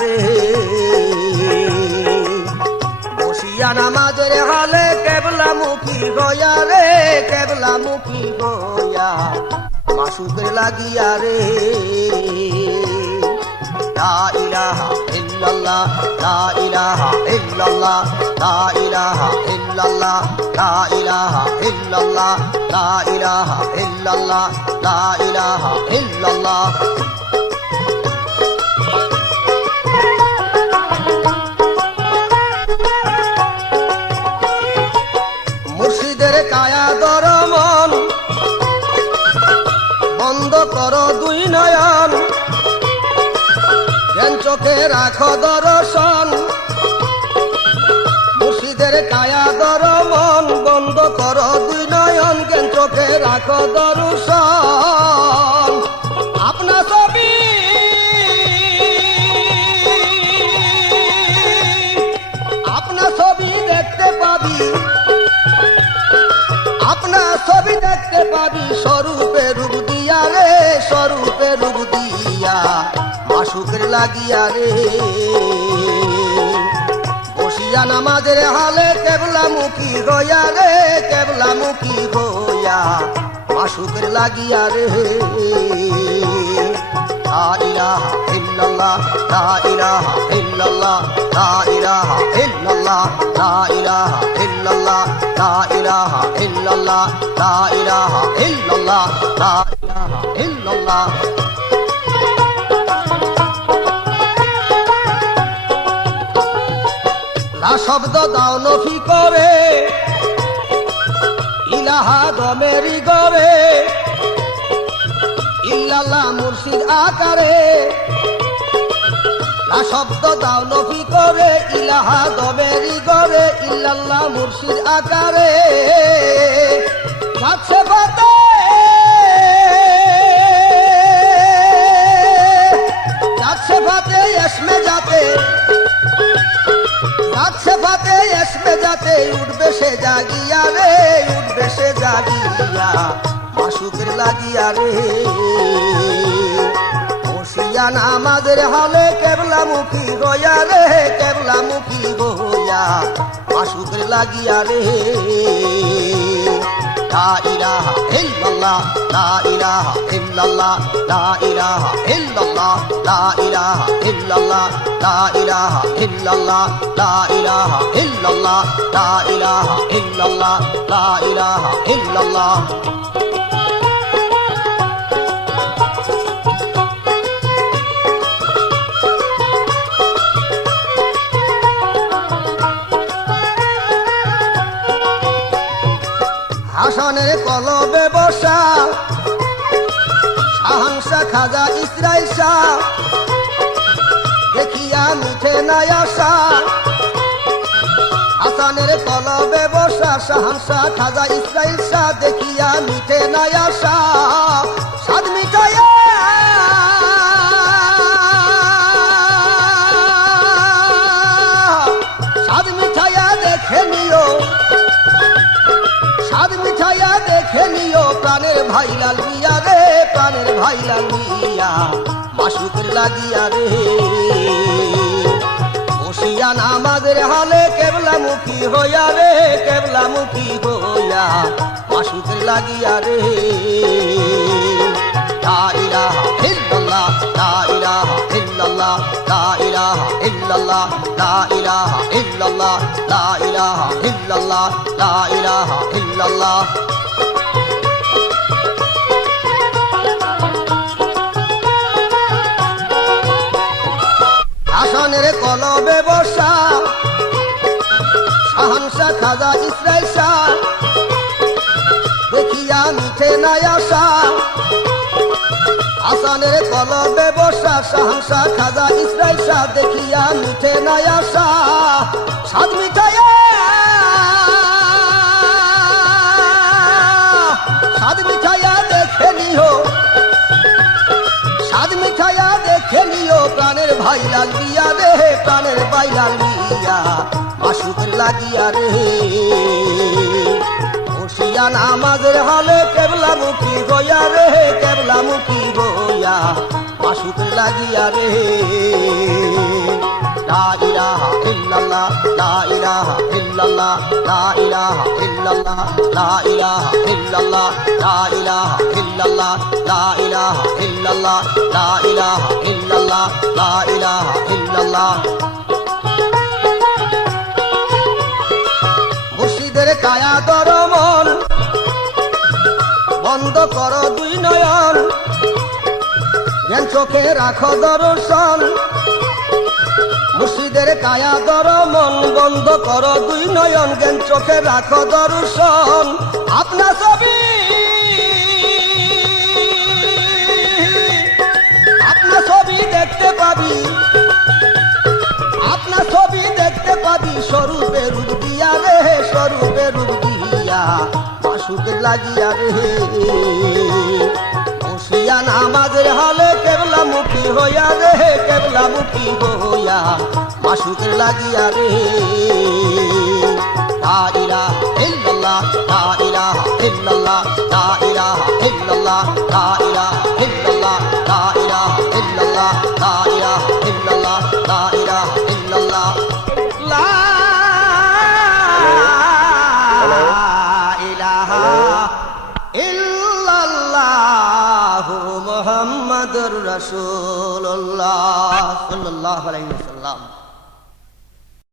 রে বসিয়া নামাজের হালে কেবলামুখী হইয়া রে কেবলামুখী হইয়া মাসুকের লাগিয়া রে লা ইলাহা ইল্লাল্লাহ লা ইলাহা ইল্লাল্লাহ লা ইলাহা ইল্লাল্লাহ লা ইলাহা ইল্লাল্লাহ লা ইলাহা ইল্লাল্লাহ লা ইলাহা ইল্লাল্লাহ মুর্শিদের কায়া দর মন বন্ধ করো দুই নয়ন জ্ঞান চোখে রাখো দর্শন মুর্শিদের কায়া দর মন বন্ধ করো দুই নয়ন জ্ঞান চোখে রাখো দর্শন আপনা ছবি আপনা ছবি দেখতে পাবি আপনা ছবি দেখতে পাবি স্বরূপে রূপ দিয়া রে স্বরূপে রূপ দিয়া মাসুকের লাগিয়া রে বসিয়া নামাজের হালে কেবলামুখী হইয়া রে কেবলামুখী হইয়া মাসুকের লাগিয়া রে লা ইলাহা ইল্লাল্লাহ লা ইলাহা ইল্লাল্লাহ লা ইলাহা ইল্লাল্লাহ লা ইলাহা ইল্লাল্লাহ লা ইলাহা ইল্লাল্লাহ লা ইলাহা ইল্লাল্লাহ লা ইলাহা ইল্লাল্লাহ লা শব্দ দাও নফি করে ইলাহা দমেরি গরে ইল্লাল্লাহ মুর্শিদ আকারে লা শব্দ দাও নফি করে ইলাহা দমেরি গরে ইল্লাল্লাহ মুর্শিদ আকারে যাচ্ছে ফাতে যাচ্ছে ফাতে এসমে যাতে যাচ্ছে ফাতে এসমে যাতে উঠবে সে জাগিয়া রে উঠবে সে জাগিয়া মাসুকের লাগিয়া রে বসিয়া নামাজের হালে কেবলামুখী হইয়া রে কেবলামুখী হইয়া মাসুকের লাগিয়া রে লা ইলাহা ইল্লাল্লাহ লা ইলাহা ইল্লাল্লাহ লা ইলাহা ইল্লাল্লাহ লা ইলাহা ইল্লাল্লাহ লা ইলাহা ইল্লাল্লাহ লা ইলাহা ইল্লাল্লাহ লা ইলাহা ইল্লাল্লাহ লা ইলাহা ইল্লাল্লাহ হাসানের কলবে বসা শাহানশা খাজা ইসরাইল শাহ দেখিয়া মিঠে নাই আশা হাসানের কলবে বসা শাহানশা খাজা ইসরাইল শাহ দেখিয়া মিঠে নাই আশা সাদ মিঠাইয়া সাদ মিঠাইয়া দেখে নিও সাদ মিঠাইয়া দেখে নিও প্রাণের ভাইলাল মিয়া রে প্রাণের ভাইলাল মিয়া মাসুকের লাগিয়া রে বসিয়া নামাজের হালে কেবলামুখী হইয়া রে কেবলামুখী হইয়া মাসুকের লাগিয়া রে লা ইলাহা ইল্লাল্লাহ লা ইলাহা ইল্লাল্লাহ লা ইলাহা ইল্লাল্লাহ লা ইলাহা ইল্লাল্লাহ লা ইলাহা ইল্লাল্লাহ লা ইলাহা ইল্লাল্লাহ হাসানের কলবে বসা শাহানশা খাজা ইসরাইল শাহ দেখিয়া মিঠে নাই আশা হাসানের কলবে বসা শাহানশা খাজা ইসরাইল শাহ দেখিয়া মিঠে নাই আশা সাদ মিঠাইয়া সাদ মিঠাইয়া দেখে নিও সাদ মিঠাইয়া দেখে নিও প্রাণের ভাইলাল মিয়া রে প্রাণের ভাইলাল মিয়া মাসুকের লাগিয়া রে বসিয়া নামাজের হালে কেবলামুখী হইয়া রে কেবলামুখী হইয়া মাসুকের লাগিয়া রে illallah, la ilaha illallah, la ilaha illallah, la ilaha illallah, la ilaha illallah, la ilaha illallah, la ilaha illallah, la ilaha illallah. মুর্শিদের কায়া দরমন বন্ধ করো দুই নয়ন, জ্ঞান চোখে রাখো দর্শন। মুর্শিদের কায়া দরমন বন্ধ করো দুই নয়ন, জ্ঞান চোখে রাখো দর্শন। আপনার ছবি আপনার ছবি দেখতে পাবি, আপনার ছবি দেখতে পাবি, স্বরূপে রূপ দিয়া রে, স্বরূপে রূপ দিয়া মাসুকের লাগিয়া রে। বসিয়া নামাজের হালে কেবলামুখী হইয়া রে, কেবলামুখী হইয়া মাসুকের লাগিয়া রে। লা ইলাহা ইল্লাল্লাহ, লা ইলাহা ইল্লাল্লাহ, লা ইলাহা ইল্লাল্লাহ, লা ইলাহা ইল্লাল্লাহ, লা ইলাহা ইল্লাল্লাহ, লা ইলাহা ইল্লাল্লাহ, লা ইলাহা ইল্লাল্লাহ, লা ইলাহা ইল্লাল্লাহু মুহাম্মাদুর রাসূলুল্লাহ সাল্লাল্লাহু আলাইহি ওয়াসাল্লাম।